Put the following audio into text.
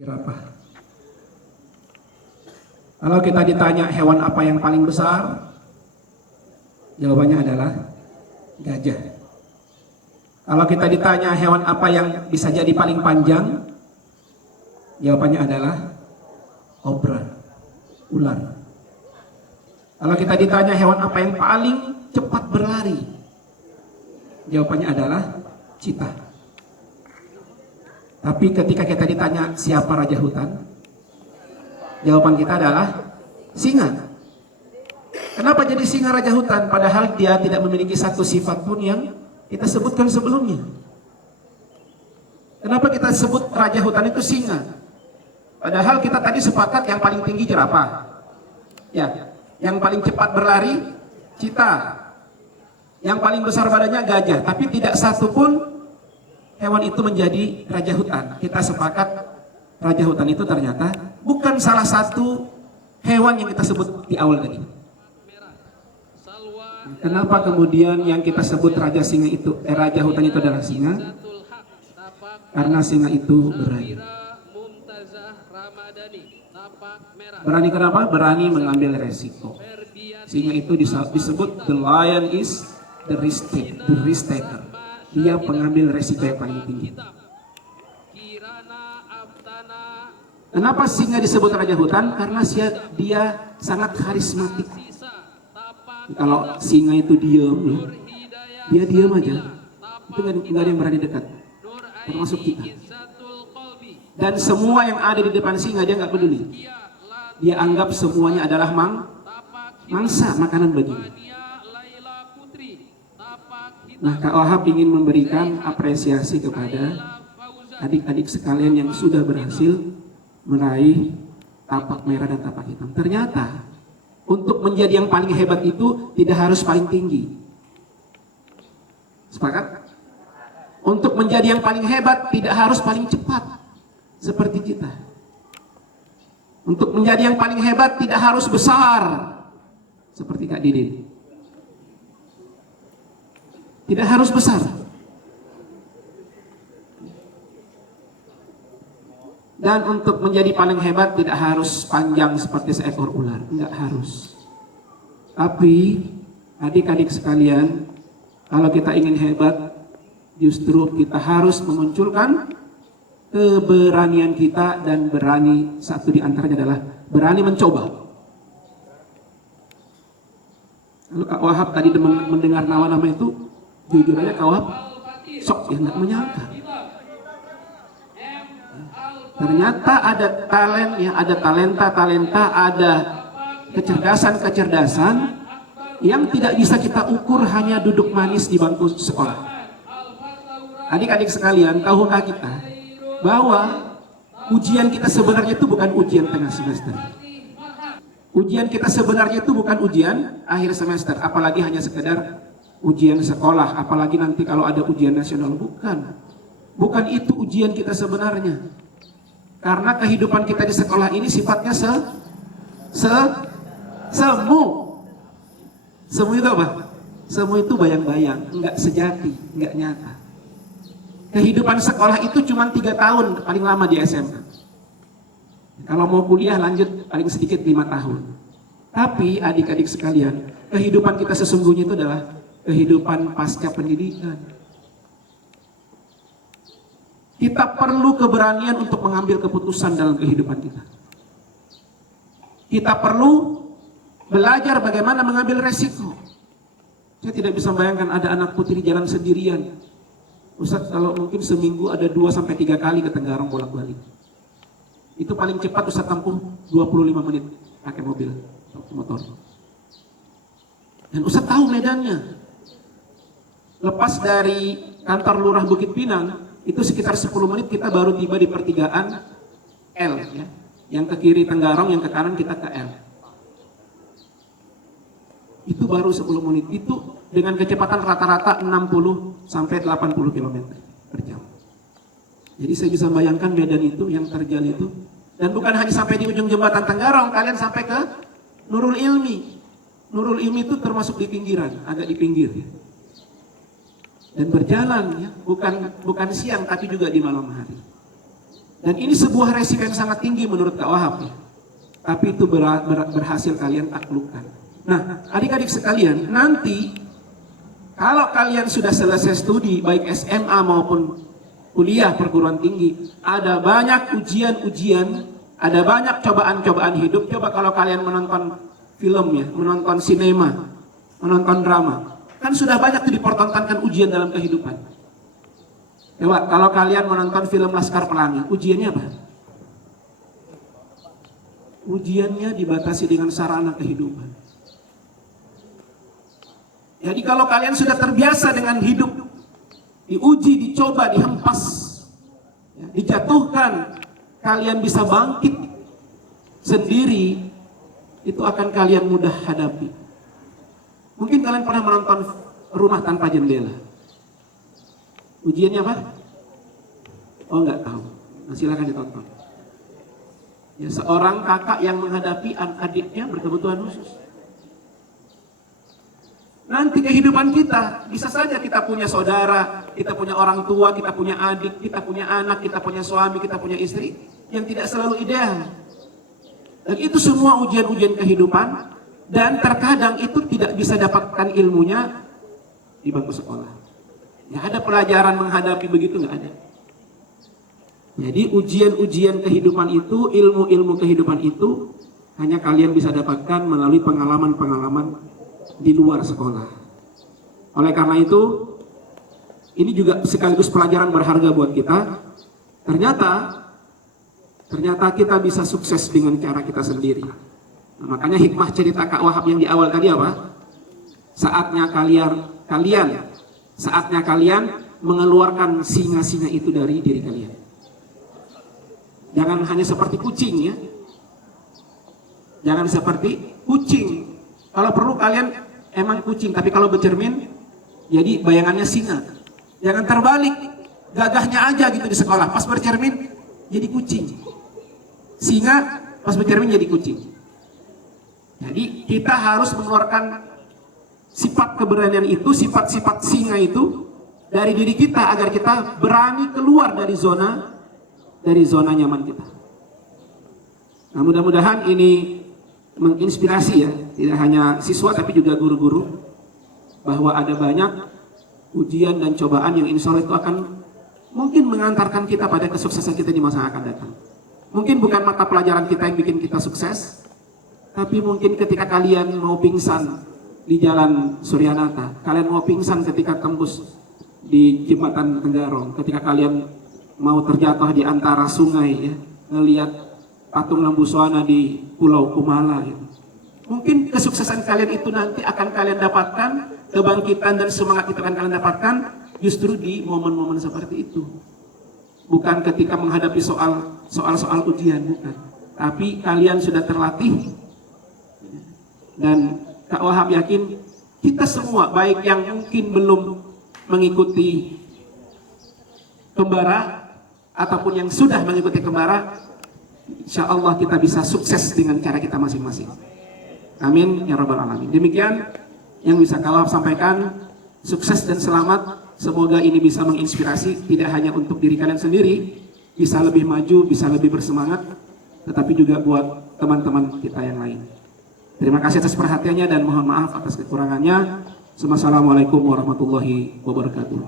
Apa? Kalau kita ditanya hewan apa yang paling besar, jawabannya adalah gajah. Kalau kita ditanya hewan apa yang bisa jadi paling panjang, jawabannya adalah kobra, ular. Kalau kita ditanya hewan apa yang paling cepat berlari, jawabannya adalah cheetah. Tapi ketika kita ditanya siapa raja hutan, jawaban kita adalah singa. Kenapa jadi singa raja hutan? Padahal dia tidak memiliki satu sifat pun yang kita sebutkan sebelumnya. Kenapa kita sebut raja hutan itu singa? Padahal kita tadi sepakat yang paling tinggi jerapah. Ya, yang paling cepat berlari cheetah. Yang paling besar badannya gajah, tapi tidak satu pun hewan itu menjadi raja hutan. Kita sepakat raja hutan itu ternyata bukan salah satu hewan yang kita sebut di awal tadi. Kenapa kemudian yang kita sebut raja singa itu, raja hutan itu adalah singa? Karena singa itu berani. Berani kenapa? Berani mengambil resiko. Singa itu disebut the lion is the risk taker. Dia pengambil resiko yang paling tinggi. Kenapa singa disebut raja hutan? Karena dia sangat karismatik. Kalau singa itu diam, dia diam aja. Itu nggak ada yang berani dekat, termasuk kita. Dan semua yang ada di depan singa dia nggak peduli. Dia anggap semuanya adalah mangsa, makanan baginya. Nah, Kak Wahab ingin memberikan apresiasi kepada adik-adik sekalian yang sudah berhasil meraih tapak merah dan tapak hitam. Ternyata untuk menjadi yang paling hebat itu tidak harus paling tinggi. Sepakat? Untuk menjadi yang paling hebat tidak harus paling cepat seperti kita. Untuk menjadi yang paling hebat tidak harus besar seperti Kak Didin. Tidak harus besar. Dan untuk menjadi paling hebat tidak harus panjang seperti seekor ular. Enggak harus. Tapi adik-adik sekalian, kalau kita ingin hebat, justru kita harus memunculkan keberanian kita. Dan berani, satu di antaranya adalah berani mencoba. Lalu Kak Wahab tadi mendengar nama-nama itu, jujur aja Kak Wahab sok ya nggak menyangka. Ternyata ada talent ya, ada talenta, ada kecerdasan yang tidak bisa kita ukur hanya duduk manis di bangku sekolah. Adik-adik sekalian, tahukah kita bahwa ujian kita sebenarnya itu bukan ujian tengah semester. Ujian kita sebenarnya itu bukan ujian akhir semester, apalagi hanya sekedar ujian sekolah, apalagi nanti kalau ada ujian nasional. Bukan itu ujian kita sebenarnya. Karena kehidupan kita di sekolah ini sifatnya semu. Semu itu apa? Semu itu bayang-bayang, enggak sejati, enggak nyata. Kehidupan sekolah itu cuma 3 tahun paling lama di SMA. Kalau mau kuliah lanjut paling sedikit 5 tahun. Tapi adik-adik sekalian, kehidupan kita sesungguhnya itu adalah kehidupan pasca pendidikan. Kita perlu keberanian untuk mengambil keputusan dalam kehidupan kita. Kita perlu belajar bagaimana mengambil resiko. Saya tidak bisa membayangkan ada anak putri jalan sendirian. Ustaz, kalau mungkin seminggu ada 2-3 kali ke Tenggarong bolak-balik. Itu paling cepat Ustaz tempuh 25 menit pakai mobil, motor. Dan Ustaz tahu medannya. Lepas dari kantor Lurah Bukit Pinang, itu sekitar 10 menit kita baru tiba di pertigaan L ya. Yang ke kiri Tenggarong, yang ke kanan kita ke L. Itu baru 10 menit. Itu dengan kecepatan rata-rata 60 sampai 80 km per jam. Jadi saya bisa bayangkan medan itu yang terjal itu. Dan bukan hanya sampai di ujung jembatan Tenggarong, kalian sampai ke Nurul Ilmi. Nurul Ilmi itu termasuk di pinggiran, agak di pinggir ya. Dan berjalan ya, bukan siang tapi juga di malam hari. Dan ini sebuah resiko yang sangat tinggi menurut Kak Wahab ya. Tapi itu berhasil kalian taklukkan. Nah, adik-adik sekalian, nanti kalau kalian sudah selesai studi baik SMA maupun kuliah perguruan tinggi, ada banyak ujian-ujian, ada banyak cobaan-cobaan hidup. Coba kalau kalian menonton film ya, menonton sinema, menonton drama, kan sudah banyak tuh dipertontonkan ujian dalam kehidupan. Coba kalau kalian menonton film Laskar Pelangi, ujiannya apa? Ujiannya dibatasi dengan sarana kehidupan. Jadi kalau kalian sudah terbiasa dengan hidup, diuji, dicoba, dihempas, ya, dijatuhkan, kalian bisa bangkit sendiri, itu akan kalian mudah hadapi. Mungkin kalian pernah menonton Rumah Tanpa Jendela. Ujiannya apa? Oh, nggak tahu. Nah, silakan ditonton. Ya, seorang kakak yang menghadapi adiknya berkebutuhan khusus. Nanti kehidupan kita, bisa saja kita punya saudara, kita punya orang tua, kita punya adik, kita punya anak, kita punya suami, kita punya istri, yang tidak selalu ideal. Dan itu semua ujian-ujian kehidupan, dan terkadang itu tidak bisa dapatkan ilmunya di bangku sekolah. Nggak ada pelajaran menghadapi begitu, nggak ada. Jadi ujian-ujian kehidupan itu, ilmu-ilmu kehidupan itu, hanya kalian bisa dapatkan melalui pengalaman-pengalaman di luar sekolah. Oleh karena itu, ini juga sekaligus pelajaran berharga buat kita. Ternyata kita bisa sukses dengan cara kita sendiri. Nah, makanya hikmah cerita Kak Wahab yang di awal tadi apa? Saatnya kalian mengeluarkan singa-singa itu dari diri kalian. Jangan hanya seperti kucing ya. Jangan seperti kucing. Kalau perlu kalian emang kucing, tapi kalau bercermin jadi bayangannya singa. Jangan terbalik, gagahnya aja gitu di sekolah, pas bercermin jadi kucing. Singa pas bercermin jadi kucing. Jadi kita harus mengeluarkan sifat keberanian itu, sifat-sifat singa itu dari diri kita agar kita berani keluar dari zona nyaman kita. Nah, mudah-mudahan ini menginspirasi ya, tidak hanya siswa tapi juga guru-guru, bahwa ada banyak ujian dan cobaan yang insya Allah itu akan mungkin mengantarkan kita pada kesuksesan kita di masa yang akan datang. Mungkin bukan mata pelajaran kita yang bikin kita sukses, tapi mungkin ketika kalian mau pingsan di Jalan Suryanata, kalian mau pingsan ketika tembus di Jembatan Tenggarong, ketika kalian mau terjatuh di antara sungai ya, ngelihat patung Lembu Soana di Pulau Kumala gitu. Mungkin kesuksesan kalian itu nanti akan kalian dapatkan, kebangkitan dan semangat itu akan kalian dapatkan justru di momen-momen seperti itu. Bukan ketika menghadapi soal-soal ujian, bukan. Tapi kalian sudah terlatih. Dan Kak Wahab yakin kita semua, baik yang mungkin belum mengikuti Kembara ataupun yang sudah mengikuti Kembara, insya Allah kita bisa sukses dengan cara kita masing-masing. Amin ya rabbal alamin. Demikian yang bisa Kak Wahab sampaikan. Sukses dan selamat. Semoga ini bisa menginspirasi tidak hanya untuk diri kalian sendiri, bisa lebih maju, bisa lebih bersemangat, tetapi juga buat teman-teman kita yang lain. Terima kasih atas perhatiannya dan mohon maaf atas kekurangannya. Wassalamualaikum warahmatullahi wabarakatuh.